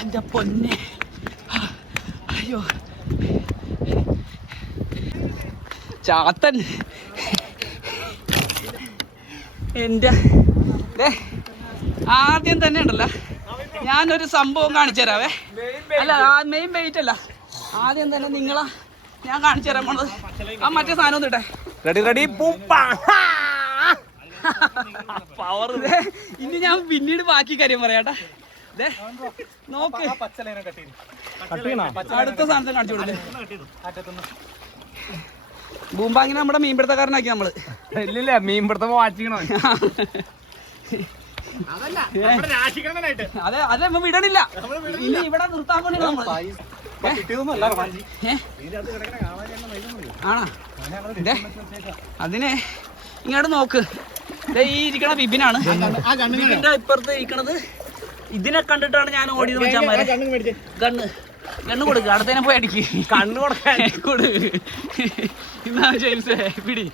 എന്റെ പൊന്നെ. അയ്യോ. ചാത്തൻ. എന്റെ ആദ്യം തന്നെ ഉണ്ടല്ലോ. ഞാനൊരു സംഭവം കാണിച്ചു തരാവേ. അല്ല ആ മെയിൻ വെയിറ്റ് അല്ല. ആദ്യം തന്നെ നിങ്ങളാ ഞാൻ കാണിച്ചു തരാൻ പോണത്. ആ മറ്റേ സാധനം ഇട്ടെ. റെഡി റെഡി പവർ ഇനി ഞാൻ പിന്നീട് ബാക്കി കാര്യം പറയാട്ടാ നോക്ക്. അടുത്ത സാധനത്തിന് കാണിച്ചു കൊടുക്കേ. ബൂമ്പാങ്ങിനെ നമ്മുടെ മീൻപിടുത്തക്കാരനാക്കി നമ്മൾ. ഇല്ലില്ല മീൻപിടുത്തം വാച്ചിക്കണോ അതെ അതെ നമ്മ വിടണില്ല. ഇനി ഇവിടെ നിർത്താൻ നമ്മൾ? ആണോ? അതിനെ ഇങ്ങോട്ട് നോക്ക്. ദേ ഈ ഇരിക്കണ ബിബിനാണ്. ഇപ്പുറത്ത് ഇരിക്കണത് ഇതിനെ കണ്ടിട്ടാണ് ഞാൻ ഓടിയത് വെച്ചാൽ കണ്ണ് കണ്ണ്. കൊടുക്ക അടുത്തതിനെ പോയി അടിക്ക്. കണ്ണ് കൊടുക്കാൻ. കൊടു. എന്നാ ജെയിംസേ പിടി.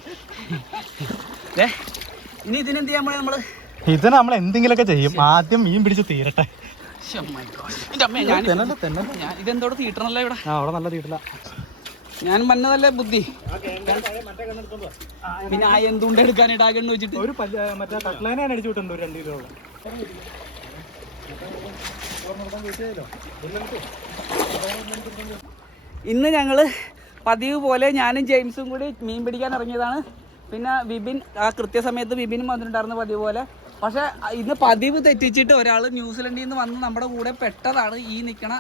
ദേ, ഇനി ഇതിനെന്ത് ചെയ്യാൻ പോയാ നമ്മൾ? ഇതിന് നമ്മൾ എന്തെങ്കിലുമൊക്കെ ചെയ്യും. ആദ്യം മീൻ പിടിച്ച് തീരട്ടെ. ഇതെന്തോടെ തീട്ടണല്ലോ ഇവിടെ? അവിടെ നല്ല തീട്ടില്ല. ഞാൻ മഞ്ഞതല്ലേ ബുദ്ധി പിന്നെ ആ എന്തുണ്ട് എടുക്കാൻ കണ്ണ് വെച്ചിട്ട്? ഒരു മറ്റേ കട്ട്ലേനാണ് അടിച്ചു വിട്ടുണ്ട് ഒരു രണ്ട് കിലോ ഇന്ന് ഞങ്ങൾ പതിവ് പോലെ ഞാനും ജെയിംസും കൂടി മീൻ പിടിക്കാൻ ഇറങ്ങിയതാണ്. പിന്നെ വിപിൻ ആ കൃത്യസമയത്ത് വിപിനും വന്നിട്ടുണ്ടായിരുന്നു പതിവ് പോലെ. പക്ഷെ ഇന്ന് പതിവ് തെറ്റിച്ചിട്ട് ഒരാൾ ന്യൂസിലൻഡിൽ നിന്ന് വന്ന് നമ്മുടെ കൂടെ പെട്ടതാണ് ഈ നിൽക്കണ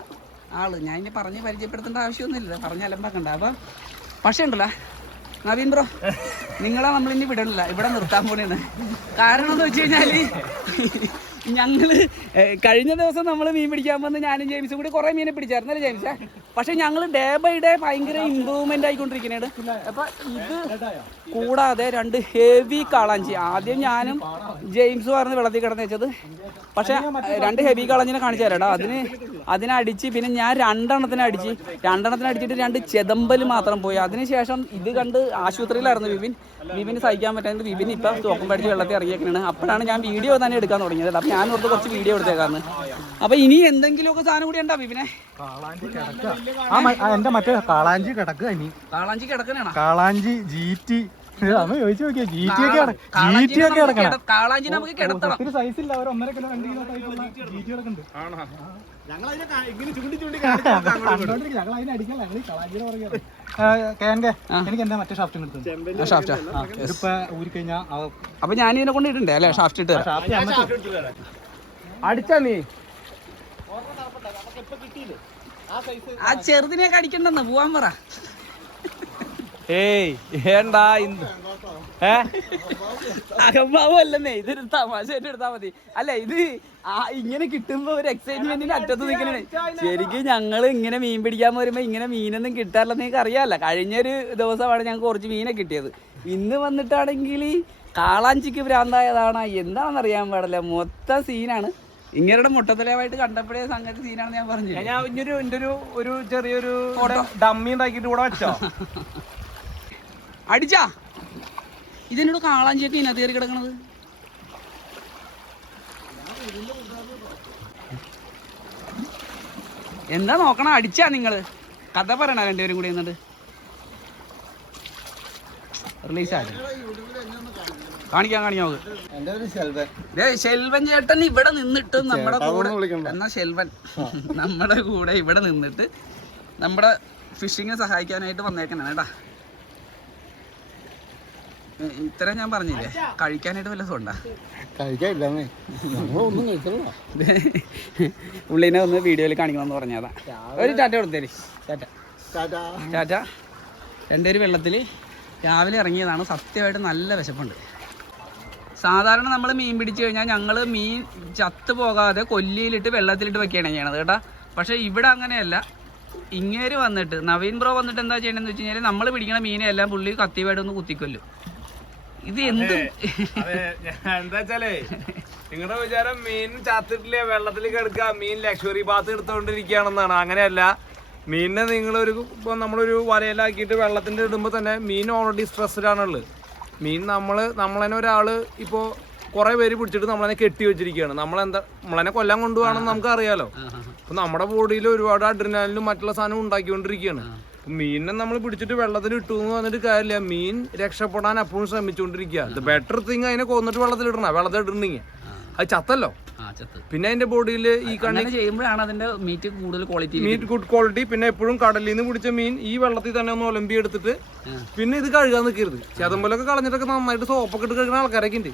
ആൾ. ഞാൻ ഇനി പറഞ്ഞ് പരിചയപ്പെടുത്തേണ്ട ആവശ്യമൊന്നുമില്ല. പറഞ്ഞ് അലമ്പാക്കണ്ട. അപ്പം പക്ഷേ ഉണ്ടല്ലോ. നവീൻ ബ്രോ നിങ്ങളെ നമ്മളിനി വിടണില്ല. ഇവിടെ നിർത്താൻ പോണേന്ന്. കാരണം എന്ന് വെച്ച് കഴിഞ്ഞാൽ ഞങ്ങൾ കഴിഞ്ഞ ദിവസം നമ്മൾ മീൻ പിടിക്കാൻ വന്ന് ഞാനും ജെയിംസും കൂടി കുറെ മീനെ പിടിച്ചായിരുന്നല്ലേ ജെയിംസ്? പക്ഷെ ഞങ്ങൾ ഡേ ബൈ ഡേ ഭയങ്കര ഇമ്പ്രൂവ്മെന്റ് ആയിക്കൊണ്ടിരിക്കുന്നുണ്ട് അപ്പൊ ഇത് കൂടാതെ രണ്ട് ഹെവി കാളാഞ്ചി. ആദ്യം ഞാനും ജെയിംസും ആയിരുന്നു വെള്ളത്തിൽ കിടന്ന് വെച്ചത്. പക്ഷെ രണ്ട് ഹെവി കാളാഞ്ചിനെ കാണിച്ചു തരാടാ അതിന് അതിനടിച്ച് പിന്നെ ഞാൻ രണ്ടെണ്ണത്തിന് അടിച്ച് രണ്ടെണ്ണത്തിന് അടിച്ചിട്ട് രണ്ട് ചെതമ്പൽ മാത്രം പോയി. അതിനുശേഷം ഇത് കണ്ട് ആശുപത്രിയിലായിരുന്നു വിപിൻ. വിപിന് സഹിക്കാൻ പറ്റാണ്ട് വിപിൻ ഇപ്പം തോക്കം പഠിച്ച് വെള്ളത്തിൽ ഇറങ്ങിയേക്കാണ് അപ്പോഴാണ് ഞാൻ വീഡിയോ തന്നെ എടുക്കാൻ തുടങ്ങിയത്. അപ്പം ഞാൻ ഓർത്ത് കുറച്ച് വീഡിയോ എടുത്തേക്കാന്ന്. അപ്പൊ ഇനി എന്തെങ്കിലുമൊക്കെ സാധനം കൂടി ഉണ്ടാ വിപിനെ കാളാഞ്ചി ആ മ- എന്റെ മറ്റേ കാളാഞ്ചി കിടക്കുക ഇനി. കാളാഞ്ചി കിടക്കണ കാളാഞ്ചി ജീറ്റി. കാളാഞ്ചി നമുക്ക് കിടത്തണം ഒത്തിരി സൈസ് ഇല്ല ഒരു ഒന്നര കിലോ രണ്ട് കിലോ സൈസുള്ള ജീറ്റി കിടക്കുന്നുണ്ട്. എനിക്ക് എന്താ മറ്റേ ഷാഫ്റ്റ്. എടുത്തു ഷാഫ്റ്റാ ഇതിപ്പോ ഊരി കഴിഞ്ഞാൽ അപ്പൊ ഞാൻ ഇതിനെ കൊണ്ട് ഇടണ്ടേ അല്ലേ? ഷാഫ്റ്റ് ഇട്ട് അടിച്ചാ നീ. ആ ചെറുതിനെ അടിക്കണ്ടെന്ന് പോവാൻ പറ. ഏയ് ഏണ്ടാ ഇന്ന് ഏ? അഹംഭാവമല്ലെന്നേ ഇതൊരു തമാശ എടുത്താൽ മതി. അല്ല ഇത് ഇങ്ങനെ കിട്ടുമ്പോ ഒരു എക്സൈറ്റ്മെന്റിന്റെ അറ്റത്ത് നിൽക്കണേ ശരിക്കും ഞങ്ങൾ ഇങ്ങനെ മീൻ പിടിക്കാൻ വരുമ്പോ ഇങ്ങനെ മീനൊന്നും കിട്ടാറില്ലെന്ന് നിങ്ങൾക്ക് അറിയാമല്ല കഴിഞ്ഞൊരു ദിവസമാണ് ഞങ്ങൾക്ക് കുറച്ച് മീനെ കിട്ടിയത്. ഇന്ന് വന്നിട്ടാണെങ്കിൽ കാളാഞ്ചിക്ക് ഭ്രാന്തായതാണ്. എന്താണെന്ന് അറിയാൻ പാടില്ല. മൊത്തം സീനാണ്. ഇങ്ങനെ മുട്ടത്തലവായിട്ട് കണ്ടപ്പോഴേ സംഗതി സീനാണെന്ന് ഞാൻ പറഞ്ഞു. ഞാൻ ഇഞ്ഞൊരു എന്റെ ഒരു ഒരു ചെറിയൊരു ഡമ്മി ഉണ്ടാക്കിയിട്ട് കൂടെ വെച്ചോ? അടിച്ചാ. ഇതിനോട് കാളാഞ്ചിയൊക്കെ ഇതിനകത്ത് കയറി കിടക്കണത്? എന്താ നോക്കണ? അടിച്ചാ നിങ്ങൾ. കഥ പറയണ രണ്ടുപേരും കൂടി എന്നിട്ട് റിലീസ് ആയി കാണിക്കാം കാണിക്കാം ശെൽവൻ. ചേട്ടൻ ഇവിടെ നിന്നിട്ട് നമ്മുടെ കൂടെ എന്നാ ശെൽവൻ. നമ്മുടെ കൂടെ ഇവിടെ നിന്നിട്ട് നമ്മുടെ ഫിഷിങ്ങിനെ സഹായിക്കാനായിട്ട് വന്നേക്കണേ കേട്ടാ. ഇത്ര ഞാൻ പറഞ്ഞില്ലേ? കഴിക്കാനായിട്ട് വല്ല ഉണ്ടാ കഴിക്കാനില്ലേ ഒന്നും പുള്ളിനെ ഒന്ന് വീഡിയോയിൽ കാണിക്കണമെന്ന് പറഞ്ഞതാ. ഒരു ടാറ്റ കൊടുത്തേരി ടാറ്റ. ടാറ്റ. രണ്ടുപേര് വെള്ളത്തിൽ രാവിലെ ഇറങ്ങിയതാണ്. സത്യമായിട്ട് നല്ല വിശപ്പുണ്ട്. സാധാരണ നമ്മൾ മീൻ പിടിച്ചു കഴിഞ്ഞാൽ ഞങ്ങൾ മീൻ ചത്തു പോകാതെ കൊല്ലിയിലിട്ട് വെള്ളത്തിലിട്ട് വെക്കുകയാണ് ചെയ്യണത് കേട്ടാ. പക്ഷേ ഇവിടെ അങ്ങനെയല്ല. ഇങ്ങേര് വന്നിട്ട് നവീൻ ബ്രോ വന്നിട്ട് എന്താ ചെയ്യണമെന്ന് വെച്ച് കഴിഞ്ഞാൽ നമ്മൾ പിടിക്കണ മീനെല്ലാം പുള്ളി കത്തിവായിട്ടൊന്ന് കുത്തിക്കൊല്ലും. ഇത് എന്ത് എന്താ വെച്ചാലേ നിങ്ങളുടെ വിചാരം മീൻ ചാത്തിട്ടില്ലേ വെള്ളത്തിൽ കിടക്കുക മീൻ ലക്ഷറി ബാത്ത് എടുത്തുകൊണ്ടിരിക്കുകയാണെന്നാണ്. അങ്ങനെയല്ല മീനിനെ നിങ്ങളൊരു ഇപ്പൊ നമ്മളൊരു വലയിലാക്കിയിട്ട് വെള്ളത്തിന്റെ ഇടുമ്പോൾ തന്നെ മീൻ ഓൾറെഡി സ്ട്രെസ്ഡ് ആണുള്ളത്. മീൻ നമ്മൾ തന്നെ ഒരാൾ ഇപ്പോൾ കുറേ പേര് പിടിച്ചിട്ട് നമ്മളതിനെ കെട്ടി വെച്ചിരിക്കുകയാണ്. നമ്മളെന്താ നമ്മളതിനെ കൊല്ലാൻ കൊണ്ടുപോകണമെന്ന് നമുക്ക് അറിയാലോ ആ, ആ, അപ്പൊ നമ്മുടെ ബോഡിയിൽ ഒരുപാട് അഡ്രിനാലിനും മറ്റുള്ള സാധനം ഉണ്ടാക്കിക്കൊണ്ടിരിക്കുകയാണ്. മീനിനെ നമ്മൾ പിടിച്ചിട്ട് വെള്ളത്തിൽ ഇട്ടു എന്ന് പറഞ്ഞിട്ട് കാര്യമില്ല. മീൻ രക്ഷപ്പെടാൻ അപ്പോഴും ശ്രമിച്ചുകൊണ്ടിരിക്കുക ബെറ്റർ തിങ് അതിനെ കൊന്നിട്ട് വെള്ളത്തിൽ ഇടണ വെള്ളത്തിൽ ഇടണെങ്കിൽ അത് ചത്തല്ലോ. പിന്നെ അതിന്റെ ബോഡിയിൽ ഈ കണ്ണി ചെയ്യുമ്പോഴാണ് അതിന്റെ മീറ്റ് കൂടുതൽ ക്വാളിറ്റി മീറ്റ് ഗുഡ് ക്വാളിറ്റി പിന്നെ എപ്പോഴും കടലിൽ നിന്ന് പിടിച്ച മീൻ ഈ വെള്ളത്തിൽ തന്നെ ഒന്ന് ഒലമ്പി എടുത്തിട്ട് പിന്നെ ഇത് കഴുകാൻ നിൽക്കരുത് ചതമ്പലൊക്കെ കളഞ്ഞിട്ടൊക്കെ നന്നായിട്ട് സോപ്പൊക്കെ ഇട്ട് കഴുകുന്ന ആൾക്കാരൊക്കെ ഉണ്ട്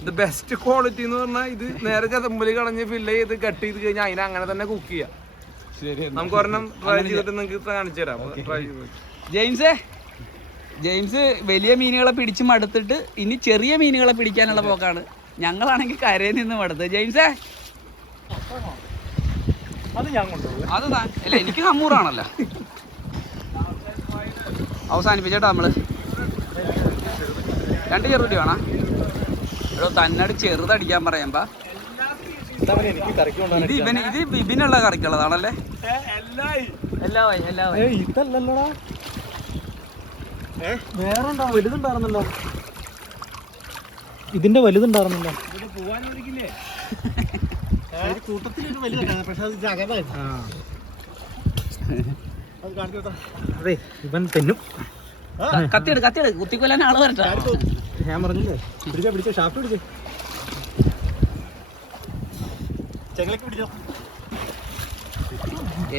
ഇത് ബെസ്റ്റ് ക്വാളിറ്റി എന്ന് പറഞ്ഞാൽ ഇത് നേരെ ചതമ്പലി കളഞ്ഞ് ഫില്ല് ചെയ്ത് കട്ട് ചെയ്ത് കഴിഞ്ഞാൽ അതിനെ അങ്ങനെ തന്നെ കുക്ക് ചെയ്യാം. ശരി നമുക്ക് ഒരെണ്ണം ട്രൈ ചെയ്തിട്ട് നിങ്ങൾക്ക് കാണിച്ചു തരാം. ട്രൈ ജെയിംസേ ജെയിംസ് വലിയ മീനുകളെ പിടിച്ച് മടുത്തിട്ട് ഇനി ചെറിയ മീനുകളെ പിടിക്കാനുള്ള പോക്കാണ്. ഞങ്ങളാണെങ്കിൽ കരയിൽ നിന്ന് മടുത്ത്. ജെയിംസേ. അത് അല്ല എനിക്ക് ഹമ്മൂറാണല്ലോ അവസാനിപ്പിച്ചേട്ടാ നമ്മൾ. രണ്ട് ചെറുപടി വേണം. എടോ തന്നോട് ചെറുതടിക്കാൻ പറയുമ്പോ ഇതവനെ എനിക്ക് കറിക്ക് കൊണ്ടുപോകാൻ ഇത് ഇവന് ഇത് കറിക്കുള്ളതാണല്ലേ? ഇതല്ലല്ലോടാ. വേറെ വലുതുണ്ടായിരുന്നല്ലോ. ഇതിന്റെ വലുതുണ്ടായിരുന്നല്ലോ. കൂട്ടത്തിലൊരു വലുതുണ്ടായിരുന്നു പക്ഷെ അത് അതെ ഇവൻ തെന്നും. കത്തിയെടു കത്തിയെടു. കുത്തിക്കൊല്ലാൻ ആൾ വരട്ടെ. ഞാൻ പറഞ്ഞില്ലേ? പിടിച്ചോ പിടിച്ചോ ഷാപ്പ് പിടിച്ചോ. ചെങ്ങലക്ക് പിടിച്ചോ.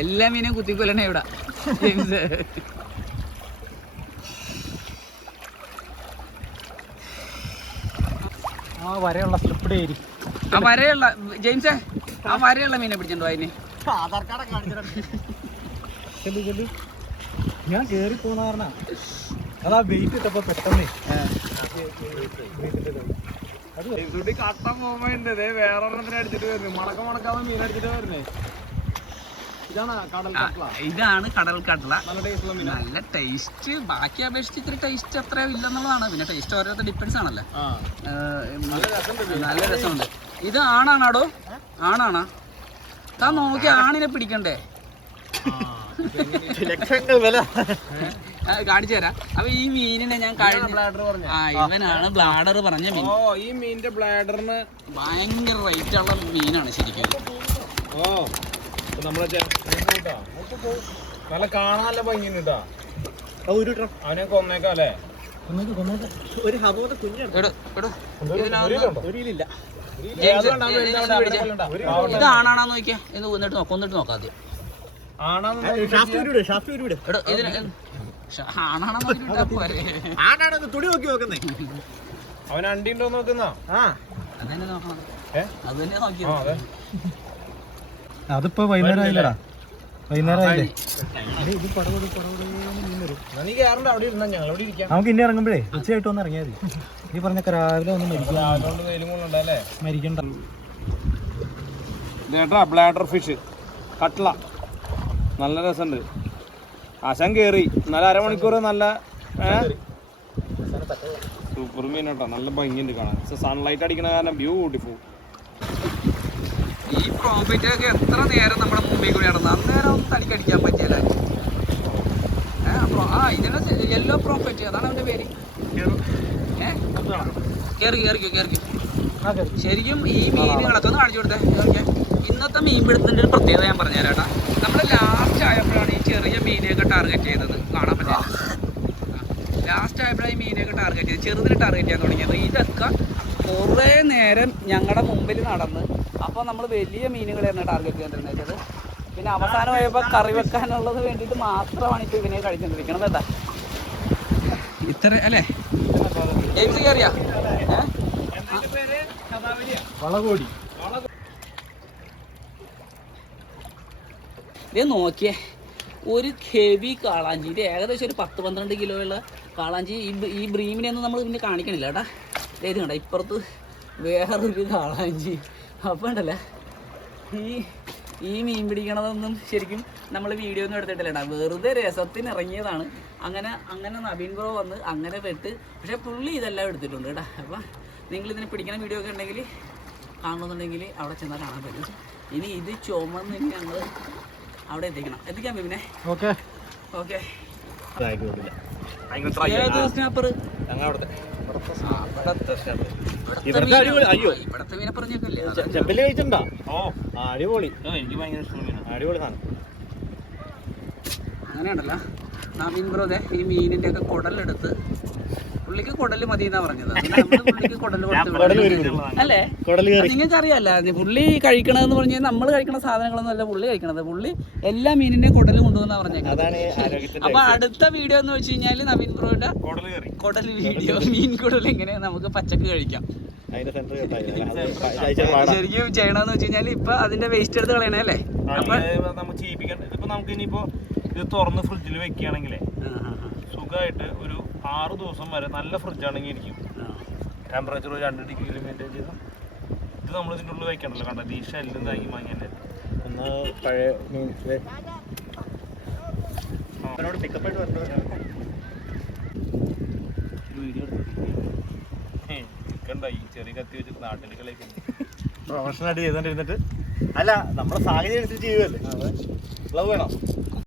എല്ലാ മീനും കുത്തിക്കൊല്ലണേ ഇവിടെ. ജെയിംസ് ആ വരെയുള്ള സ്ലിപ്പിടെ ഏരി ആ വരയുള്ള ജെയിംസേ ആ വരയുള്ള മീനെ പിടിച്ചിട്ടുണ്ടോ അതിന്? ആധാർ കാർഡൊക്കെ കാണിച്ചു ചെല്ലു ഞാൻ കേറി പോണ കാരണം അതാ വെയിറ്റ് ഇട്ടപ്പോ പെട്ടെന്ന്. ഇതുകൂടി കട്ട പോകുമ്പോ വേറെ ഒരെണ്ണത്തിന് അടിച്ചിട്ട് വരുന്നു. മണക്ക മണക്കാതെ മീൻ അടിച്ചിട്ട് വരുന്നേ. ഇതാണ് കടൽ കട്ടള? ഇതാണ് കടൽ കട്ട്ള. നല്ല ടേസ്റ്റുള്ള മീൻ നല്ല ടേസ്റ്റ്. ബാക്കി അപേക്ഷിച്ച് ഇത്തിരി ടേസ്റ്റ് അത്ര ഇല്ലെന്നുള്ളതാണ്. പിന്നെ ടേസ്റ്റ് ഓരോരുത്തർ ഡിപ്പെൻസ് ആണല്ലേ. ആ. നല്ല രസമുണ്ട് ഇത്. ആണാണാടോ? ആണാണാ? താൻ നോക്കി ആണിനെ പിടിക്കണ്ടേ? ലക്ഷങ്ങൾ വില. കാണിച്ചു തരാം. അപ്പൊ ഈ മീനിനെ ഞാൻ കഴിഞ്ഞ ആ ഇവനാണ് ബ്ലാഡർ പറഞ്ഞ മീൻ. ഓ ഈ മീനിന്റെ ബ്ലാഡറിന് ഭയങ്കര റേറ്റ് ഉള്ള മീനാണ് ശരിക്കും ഓ നമ്മളെ. നല്ല കാണാനല്ല ഭംഗിയുണ്ട്? അവനെ ഒരു ഇത് നോക്കിയാ? ഇത് കൊന്നിട്ട് നോക്കാം ആദ്യം. ആണാന്ന് ഷാഫ്റ്റ് ഒരു ഷാഫ്റ്റ് ഒരു ആണാണെന്ന് തുണി നോക്കി നോക്കുന്നേ. അവൻ അണ്ടി ഉണ്ടോ നോക്കുന്ന? അതിപ്പോ വൈകുന്നേരം ആയില്ലടാ. വൈകുന്നേരം ആയില്ലേ? നീ കയറണ്ട അവിടെ ഇരുന്നാ ഞങ്ങൾ ഇവിടെ ഇരിക്കാം. നമുക്ക് ഇനി ഇറങ്ങുമ്പോഴേ ഉച്ചയായിട്ട് ഒന്ന് ഇറങ്ങിയാൽ മതി. നീ പറഞ്ഞ രാവിലെ ഒന്ന് കൊണ്ടുണ്ടല്ലേ മരിക്കണ്ട. ബ്ലാഡർ ഫിഷ് കട്ട്ള. നല്ല രസമുണ്ട്. ആശാൻ കേറി. നല്ല അരമണിക്കൂർ നല്ല സൂപ്പർ മീൻ കേട്ടോ. നല്ല ഭംഗിയുണ്ട് കാണാൻ. സൺലൈറ്റ് അടിക്കണ കാരണം ബ്യൂട്ടിഫുൾ ഈ പ്രോഫിറ്റ് ഒക്കെ എത്ര നേരം നമ്മുടെ മുമ്പിൽ കൂടി നടന്നു? അന്നേരം ഒന്നും തടിക്കടിക്കാൻ പറ്റിയല്ല. ആ ഇതിന് യെല്ലോ പ്രോഫിറ്റ് അതാണ് അവന്റെ പേര്. കേറി. കേറിക്കോ കേറിക്കോ ശരിക്കും ഈ മീൻ കണക്കൊന്ന് കാണിച്ചു കൊടുത്തേ. ഓക്കെ. ഇന്നത്തെ മീൻ പിടുത്തത്തിന്റെ ഒരു പ്രത്യേകത ഞാൻ പറഞ്ഞുതരാം കേട്ടോ നമ്മൾ ലാസ്റ്റ് ആയപ്പോഴാണ് ഈ ചെറിയ മീനെയൊക്കെ ടാർഗറ്റ് ചെയ്തത്. കാണാൻ പറ്റില്ല. ലാസ്റ്റ് ആയപ്പോഴാണ് ഈ മീനെയൊക്കെ ടാർഗറ്റ് ചെയ്ത് ചെറുതിന് ടാർഗറ്റ് ചെയ്യാൻ തുടങ്ങിയത്. ഇതൊക്കെ കുറേ നേരം ഞങ്ങളുടെ മുമ്പിൽ നടന്ന് അപ്പോൾ നമ്മൾ വലിയ മീനുകളെയാണ് ടാർഗറ്റ് ചെയ്യാൻ തുടങ്ങിയത്. പിന്നെ അവസാനമായപ്പോൾ കറി വെക്കാനുള്ളത് വേണ്ടിയിട്ട് മാത്രമാണ് ഇപ്പോൾ ഇതിനെ കഴിച്ചുകൊണ്ടിരിക്കുന്നത് കേട്ടാ. ഇത്ര അല്ലേ? ജെയിംസ് കയറിയാ വളകോടി. ഇത് നോക്കിയേ ഒരു ഹെവി കാളാഞ്ചി. ഇത് ഏകദേശം ഒരു പത്ത് പന്ത്രണ്ട് കിലോയുള്ള കാളാഞ്ചി. ഈ ഈ ബ്രീമിനെയൊന്നും നമ്മൾ പിന്നെ കാണിക്കണില്ല കേട്ടാ. ഇത് കണ്ട ഇപ്പുറത്ത് വേറൊരു കാളാഞ്ചി. അപ്പം ഉണ്ടല്ലേ ഈ ഈ മീൻ പിടിക്കണതൊന്നും ശരിക്കും നമ്മൾ വീഡിയോ ഒന്നും എടുത്തിട്ടില്ല വെറുതെ രസത്തിന് ഇറങ്ങിയതാണ്. അങ്ങനെ അങ്ങനെ നവീൻ ബ്രോ വന്ന് അങ്ങനെ പെട്ട് പക്ഷേ പുള്ളി ഇതെല്ലാം എടുത്തിട്ടുണ്ട് കേട്ടോ. അപ്പം നിങ്ങൾ ഇതിനെ പിടിക്കണ വീഡിയോ ഒക്കെ ഉണ്ടെങ്കിൽ കാണണമെന്നുണ്ടെങ്കിൽ അവിടെ ചെന്നാൽ കാണാൻ പറ്റും. ഇനി ഇത് ചുമന്ന് ഇനി ഞങ്ങൾ അവിടെ എത്തിക്കണം. എത്തിക്കാൻ പിന്നെ ഓക്കെ. ഓക്കെ. ചെമ്പൽ കഴിച്ചിട്ടുണ്ടോ? അടിപൊളി. എനിക്ക് ഭയങ്കര ഇഷ്ടമാണ് അടിപൊളി സാധനം. അങ്ങനെയുണ്ടല്ലോ നവീൻ ബ്രോതെ ഈ മീനിന്റെ ഒക്കെ കുടലെടുത്ത് പുള്ളിക്ക് കുടൽ മതി എന്നാ പറഞ്ഞത് പുള്ളിക്ക് കുടൽ കൊടുത്ത്. അല്ലേ? നിങ്ങൾക്ക് അറിയാല്ല പുള്ളി കഴിക്കണതെന്ന് കഴിഞ്ഞാൽ നമ്മൾ കഴിക്കണ സാധനങ്ങളൊന്നും അല്ല പുള്ളി കഴിക്കണത്. പുള്ളി എല്ലാ മീനിന്റെയും കുടൽ കൊണ്ടുവന്നാ പറഞ്ഞേക്കുന്നത് അപ്പൊ അടുത്ത വീഡിയോ എന്ന് വെച്ച് കഴിഞ്ഞാൽ നവീൻ ബ്രോയുടെ കുടൽ കുടൽ വീഡിയോ മീൻ കുടൽ എങ്ങനെ നമുക്ക് പച്ചക്ക് കഴിക്കാം. അതിന്റെ സെന്റർ കേട്ടാ ശരിക്കും ചെയ്യണമെന്ന് വെച്ച് കഴിഞ്ഞാൽ ഇപ്പൊ അതിന്റെ വേസ്റ്റ് എടുത്ത് കളയണേ അല്ലേ? നമുക്ക് ഇതിപ്പോ നമുക്ക് ഇനിയിപ്പോ ഇത് തുറന്ന് ഫ്രിഡ്ജിൽ വെക്കുകയാണെങ്കിലേ. സുഖമായിട്ട് ഒരു ആറ് ദിവസം വരെ നല്ല ഫ്രിഡ്ജ് ആണെങ്കിൽ ഇരിക്കും ടെമ്പറേച്ചർ ഒരു രണ്ട് ഡിഗ്രി മെയിന്റെയിൻ ചെയ്താൽ ഇത് നമ്മൾ ഇതിന്റെ ഉള്ളിൽ വെക്കണല്ലോ കണ്ട? ഈ ഷെല്ലും താങ്ങി വാങ്ങിയല്ലേ ഒന്ന് പഴയ മീൻ ദേ. അവനോട് വരണ്ടോ. നിൽക്കണ്ട ഈ ചെറിയ കത്തി വെച്ചിട്ട് നാട്ടിൽ കളിക്കുന്നു ചെയ്തോണ്ടിരുന്നിട്ട്. അല്ല നമ്മുടെ സാഹചര്യം അനുസരിച്ച് ചെയ്യുമല്ലേ വേണം?